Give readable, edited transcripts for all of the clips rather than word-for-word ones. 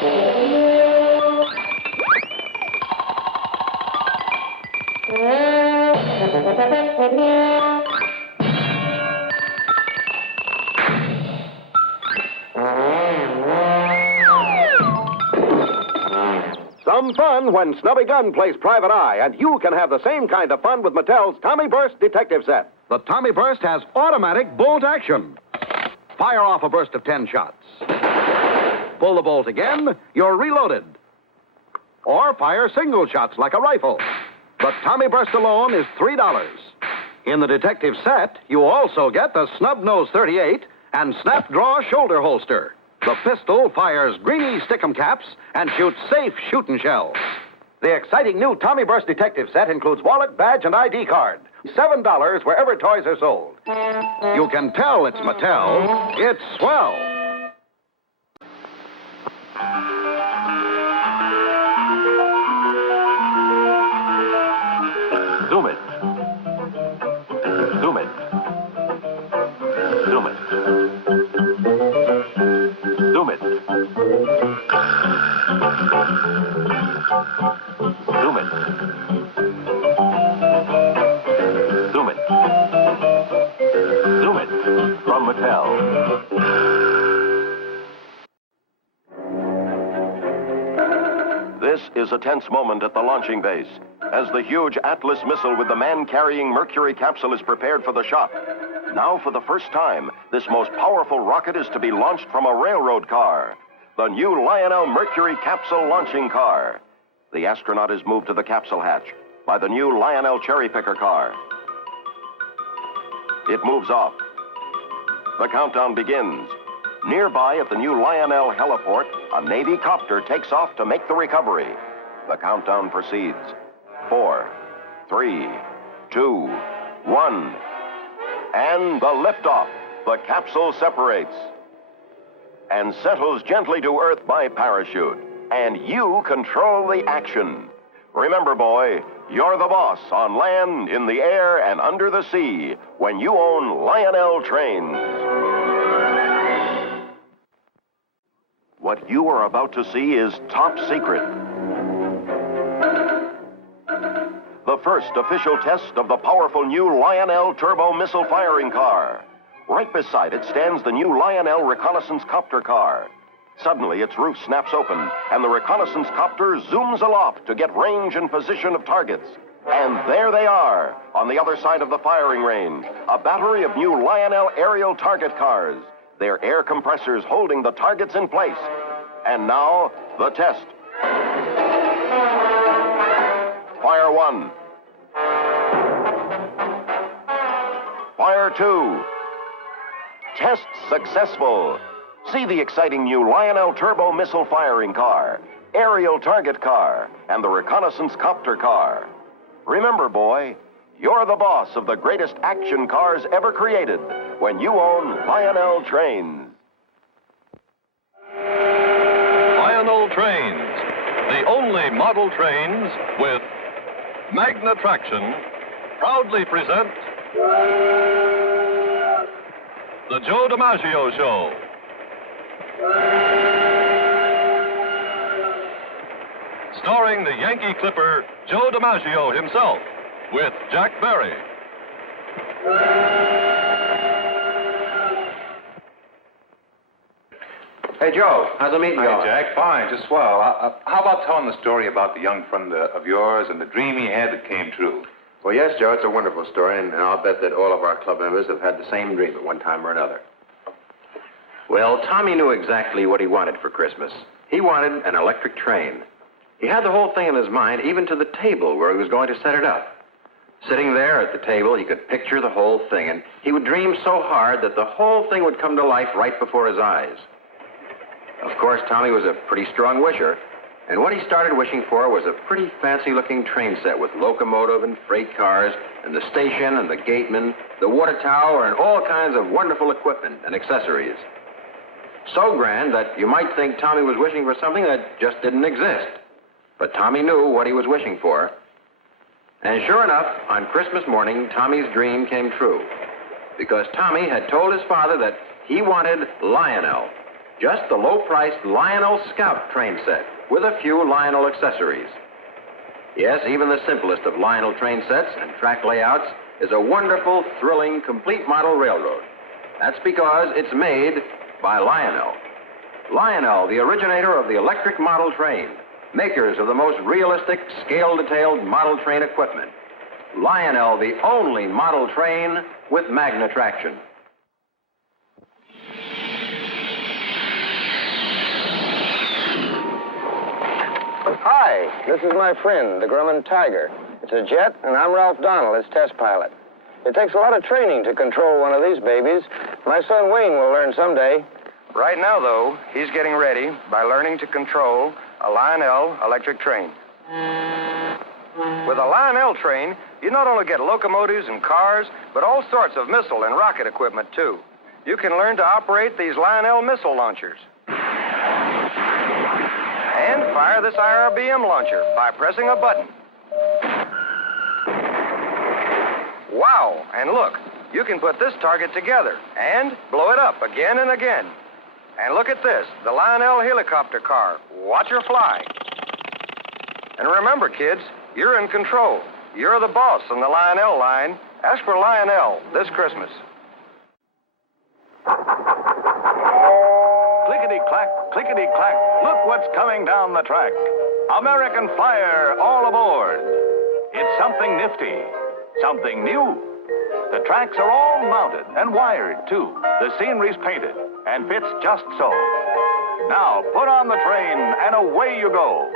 Some fun when Snubby Gun plays Private Eye, and you can have the same kind of fun with Mattel's Tommy Burst Detective Set. The Tommy Burst has automatic bolt action. Fire off a burst of 10 shots. Pull the bolt again, you're reloaded. Or fire single shots like a rifle. The Tommy Burst alone is $3. In the Detective Set, you also get the Snub Nose 38 and Snap Draw Shoulder Holster. The pistol fires greeny stickum caps and shoots safe shooting shells. The exciting new Tommy Burst Detective Set includes wallet, badge, and ID card. $7 wherever toys are sold. You can tell it's Mattel. It's swell. Zoom it. Zoom it. Zoom it. Zoom it. Zoom it. Zoom it. Zoom it from Mattel. This is a tense moment at the launching base as the huge Atlas missile with the man-carrying Mercury capsule is prepared for the shot. Now, for the first time, this most powerful rocket is to be launched from a railroad car, the new Lionel Mercury capsule launching car. The astronaut is moved to the capsule hatch by the new Lionel cherry picker car. It moves off. The countdown begins. Nearby at the new Lionel heliport, a Navy copter takes off to make the recovery. The countdown proceeds. 4, 3, 2, 1. And the liftoff. The capsule separates and settles gently to Earth by parachute. And you control the action. Remember, boy, you're the boss on land, in the air, and under the sea when you own Lionel trains. What you are about to see is top secret. The first official test of the powerful new Lionel turbo missile firing car. Right beside it stands the new Lionel reconnaissance copter car. Suddenly, its roof snaps open, and the reconnaissance copter zooms aloft to get range and position of targets. And there they are, on the other side of the firing range, a battery of new Lionel aerial target cars, their air compressors holding the targets in place. And now, the test. Fire 1. Fire 2. Test successful. See the exciting new Lionel turbo missile firing car, aerial target car, and the reconnaissance copter car. Remember, boy, you're the boss of the greatest action cars ever created when you own Lionel trains. Lionel Trains, the only model trains with Magna Traction, proudly present the Joe DiMaggio Show. Starring the Yankee Clipper, Joe DiMaggio himself, with Jack Barry. Hey, Joe, how's the meeting going? Hi, Jack. Fine, just swell. How about telling the story about the young friend of yours and the dream he had that came true? Well, yes, Joe, it's a wonderful story, and I'll bet that all of our club members have had the same dream at one time or another. Well, Tommy knew exactly what he wanted for Christmas. He wanted an electric train. He had the whole thing in his mind, even to the table where he was going to set it up. Sitting there at the table, he could picture the whole thing, and he would dream so hard that the whole thing would come to life right before his eyes. Of course, Tommy was a pretty strong wisher, and what he started wishing for was a pretty fancy-looking train set with locomotive and freight cars, and the station and the gateman, the water tower, and all kinds of wonderful equipment and accessories. So grand that you might think Tommy was wishing for something that just didn't exist. But Tommy knew what he was wishing for. And sure enough, on Christmas morning, Tommy's dream came true. Because Tommy had told his father that he wanted Lionel. Just the low-priced Lionel Scout train set with a few Lionel accessories. Yes, even the simplest of Lionel train sets and track layouts is a wonderful, thrilling, complete model railroad. That's because it's made by Lionel. Lionel, the originator of the electric model train, makers of the most realistic, scale-detailed model train equipment. Lionel, the only model train with magnet traction. Hi, this is my friend, the Grumman Tiger. It's a jet, and I'm Ralph Donald, its test pilot. It takes a lot of training to control one of these babies. My son Wayne will learn someday. Right now, though, he's getting ready by learning to control a Lionel electric train. With a Lionel train, you not only get locomotives and cars, but all sorts of missile and rocket equipment, too. You can learn to operate these Lionel missile launchers. And fire this IRBM launcher by pressing a button. Wow, and look, you can put this target together and blow it up again and again. And look at this, the Lionel helicopter car. Watch her fly. And remember, kids, you're in control. You're the boss on the Lionel line. Ask for Lionel this Christmas. Clickety-clack, clickety-clack. Look what's coming down the track. American Flyer, all aboard. It's something nifty, something new. The tracks are all mounted and wired, too. The scenery's painted and fits just so. Now, put on the train and away you go.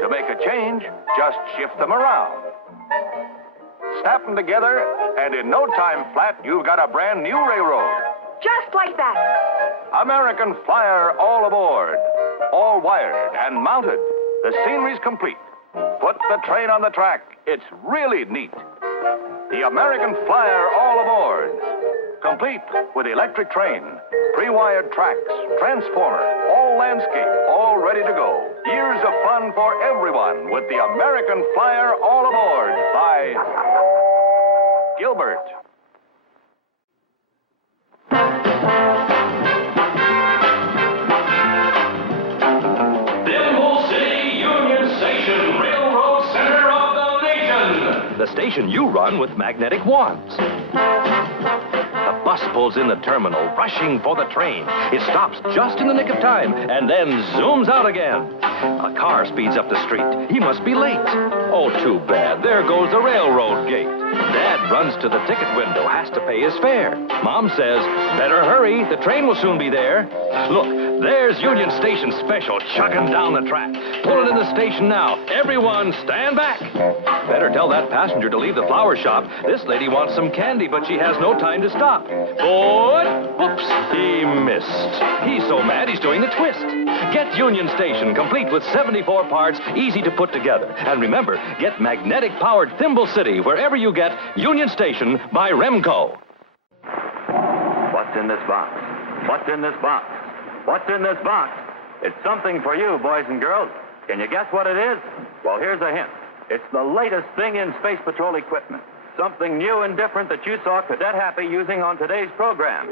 To make a change, just shift them around. Snap them together, and in no time flat, you've got a brand new railroad. Just like that. American Flyer, all aboard. All wired and mounted. The scenery's complete. Put the train on the track. It's really neat. The American Flyer, all aboard. Complete with electric train, pre-wired tracks, transformer, all landscape, all ready to go. Years of fun for everyone with the American Flyer, all aboard by Gilbert. The station you run with magnetic wands. The bus pulls in the terminal, rushing for the train. It stops just in the nick of time and then zooms out again. A car speeds up the street. He must be late. Oh, too bad. There goes the railroad gate. Dad runs to the ticket window, has to pay his fare. Mom says, better hurry, the train will soon be there. Look, there's Union Station Special chugging down the track. Pulling in the station now. Everyone, stand back. Better tell that passenger to leave the flower shop. This lady wants some candy, but she has no time to stop. But, whoops, he missed. He's so mad he's doing the twist. Get Union Station, complete with 74 parts, easy to put together. And remember, get magnetic-powered Thimble City wherever you get Union Station by Remco. What's in this box? What's in this box? What's in this box? It's something for you, boys and girls. Can you guess what it is? Well, here's a hint. It's the latest thing in Space Patrol equipment. Something new and different that you saw Cadet Happy using on today's program.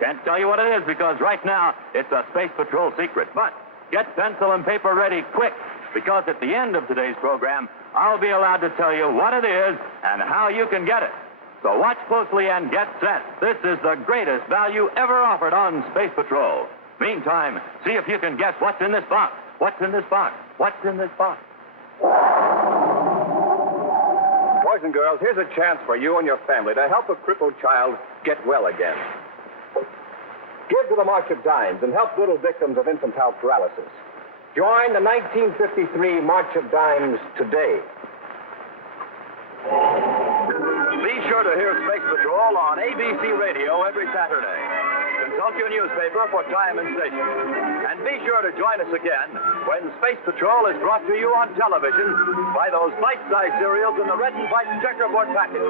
Can't tell you what it is because right now it's a Space Patrol secret. But get pencil and paper ready quick because at the end of today's program, I'll be allowed to tell you what it is and how you can get it. So watch closely and get set. This is the greatest value ever offered on Space Patrol. Meantime, see if you can guess what's in this box. What's in this box? What's in this box? Boys and girls, here's a chance for you and your family to help a crippled child get well again. Give to the March of Dimes and help little victims of infantile paralysis. Join the 1953 March of Dimes today. Be sure to hear Space Patrol on ABC Radio every Saturday. Consult your newspaper for time and station. And be sure to join us again when Space Patrol is brought to you on television by those bite-sized cereals in the red and white checkerboard package.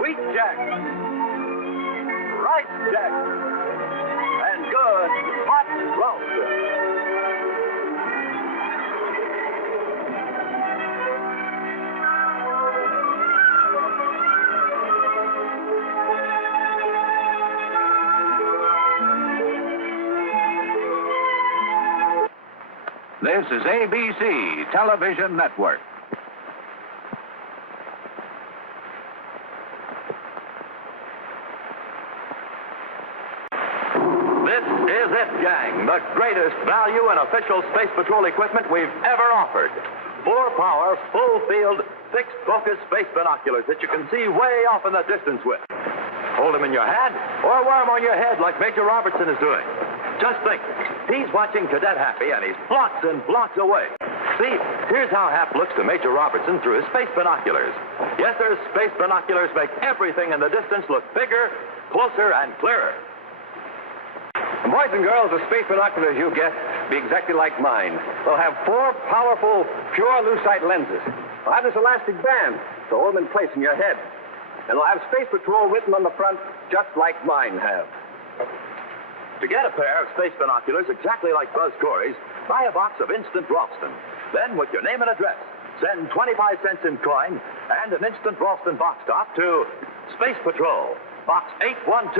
Wheat Jack, Rice Jack, and good hot roast. This is ABC Television Network. This is it, gang. The greatest value in official Space Patrol equipment we've ever offered. 4-power, full-field, fixed-focus space binoculars that you can see way off in the distance with. Hold them in your hand or wear them on your head like Major Robertson is doing. Just think, he's watching Cadet Happy and he's blocks and blocks away. See, here's how Hap looks to Major Robertson through his space binoculars. Yes, sir, space binoculars make everything in the distance look bigger, closer, and clearer. And boys and girls, the space binoculars you get be exactly like mine. They'll have 4 powerful, pure lucite lenses. They'll have this elastic band to hold them in place in your head. And they'll have Space Patrol written on the front, just like mine have. To get a pair of space binoculars exactly like Buzz Corey's, buy a box of Instant Ralston. Then, with your name and address, send 25 cents in coin and an Instant Ralston box top to Space Patrol, Box 812,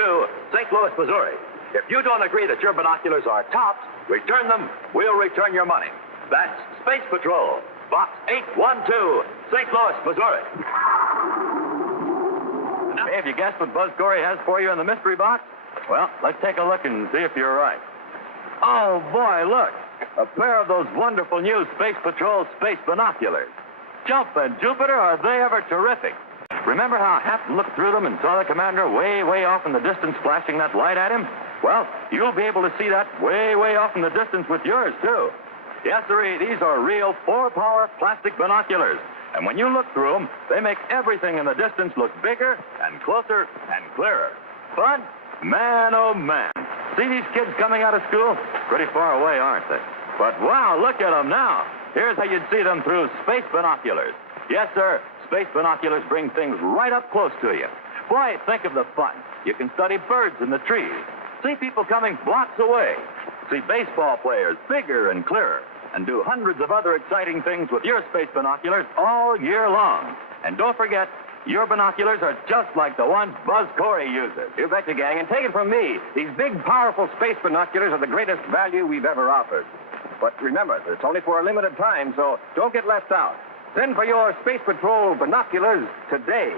St. Louis, Missouri. If you don't agree that your binoculars are tops, return them. We'll return your money. That's Space Patrol, Box 812, St. Louis, Missouri. Hey, have you guessed what Buzz Corey has for you in the mystery box? Well, let's take a look and see if you're right. Oh, boy, look. A pair of those wonderful new Space Patrol space binoculars. Jumpin' Jupiter, are they ever terrific? Remember how Hap looked through them and saw the commander way, way off in the distance flashing that light at him? Well, you'll be able to see that way, way off in the distance with yours, too. Yes, sirree, these are real 4-power plastic binoculars. And when you look through them, they make everything in the distance look bigger and closer and clearer. Fun? Man, oh, man. See these kids coming out of school? Pretty far away, aren't they? But wow, look at them now. Here's how you'd see them through space binoculars. Yes, sir, space binoculars bring things right up close to you. Boy, think of the fun. You can study birds in the trees. See people coming blocks away. See baseball players bigger and clearer. And do hundreds of other exciting things with your space binoculars all year long. And don't forget, your binoculars are just like the ones Buzz Corey uses. You betcha, gang. And take it from me, these big, powerful space binoculars are the greatest value we've ever offered. But remember, it's only for a limited time, so don't get left out. Send for your Space Patrol binoculars today.